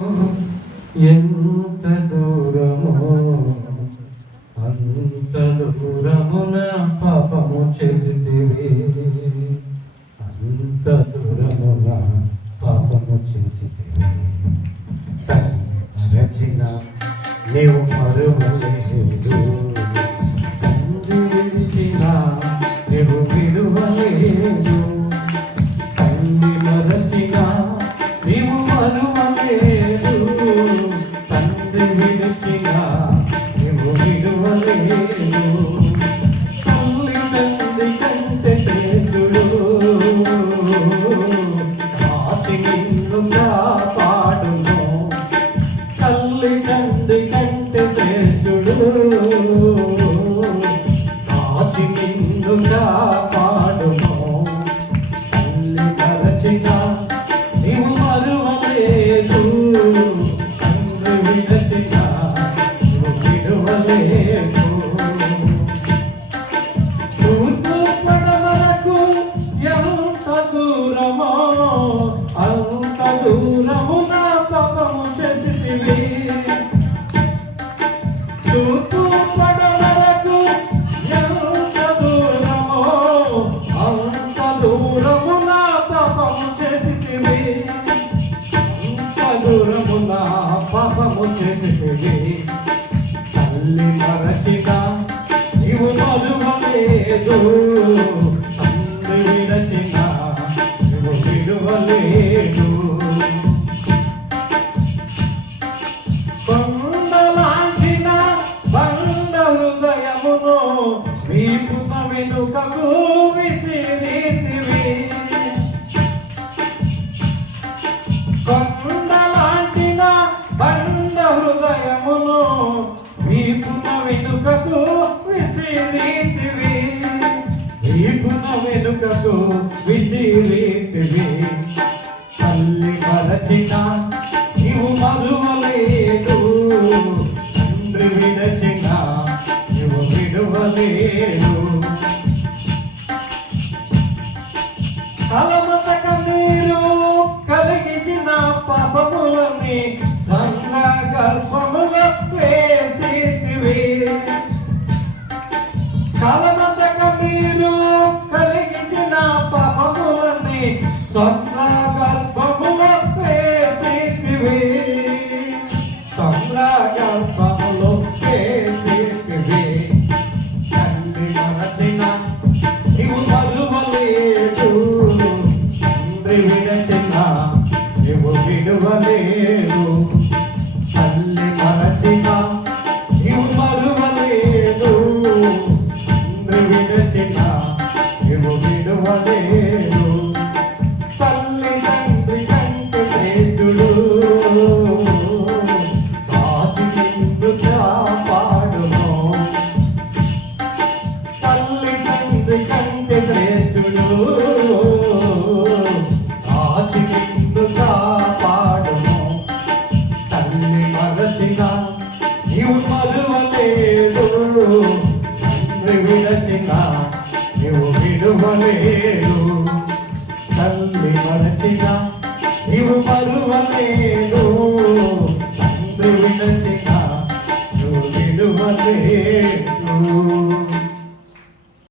ఎంత దూరమో అంత దూరమున పాపము చేసితివి, అంత దూరమున పాపము చేసితివి. రచన నీవు మరువలేదు, తండ్రి విడిచిన నీవు విడువలేదు, తండ్రి మరచిన నీవు మరువలేదు, తండ్రి విడిచిన నీవు విడువలేదు. తల్లి తండ్రి కంటే శ్రేష్ఠుడు, కాచి నిన్ను కాపాడును. తల్లి తండ్రి కంటే శ్రేష్ఠుడు, కాచి నిన్ను కాపాడును. తల్లి మరచిన నీవు మరువలేదు, తండ్రి విడచిన నీవు విడువలేదు. తూర్పు పడమరకు ఎంత దూరమో అంత దూరము నా పాపము చేసితివి. తూర్పు పడమరకు ఎంత దూరమో అంత దూరము నా పాపము చేసితివి, అంత దూరము నా పాపము చేసితివి. తల్లి మరచిన నీవు మరువలేదు, తండ్రి విడచిన నీవు విడువలేదు. కొండలాంచిన బండ హృదయమును వీపున వెనుకకు విసిరితివి. కొండలాంచిన బండ హృదయమును వీపున వెనుకకు విసిరితివి, వీపున వెనుకకు విసిరితివి. తల్లి మరచిన నీవు మరువలేదు, తండ్రి విడచిన నీవు విడువలేదు. అలమతక నీరు కలిగిసిన పాపములని సంఘ గర్భముగా వేసితివి. కలమతక నీరు కలిగించిన పాపములని సంఘ గర్భముగా వేసితివి, సంఘ గర్భములో వేసితివి. తండ్రి మరచిన నీవు మరువలేదు, తండ్రి విడచిన నీవు విడువలేదు. తల్లి మరచిన నీవు మరువలేదు, తండ్రి విడచిన నీవు విడువలేదు. తల్లి తండ్రి కంటే శ్రేష్ఠుడు, కాచి నిన్ను కాపాడును. తల్లి తండ్రి కంటే శ్రేష్ఠుడు, కాచి నిన్ను కాపాడును. తల్లి మరచిన నీవు మరువలేదు, తండ్రి విడచిన నీవు విడువలేదు.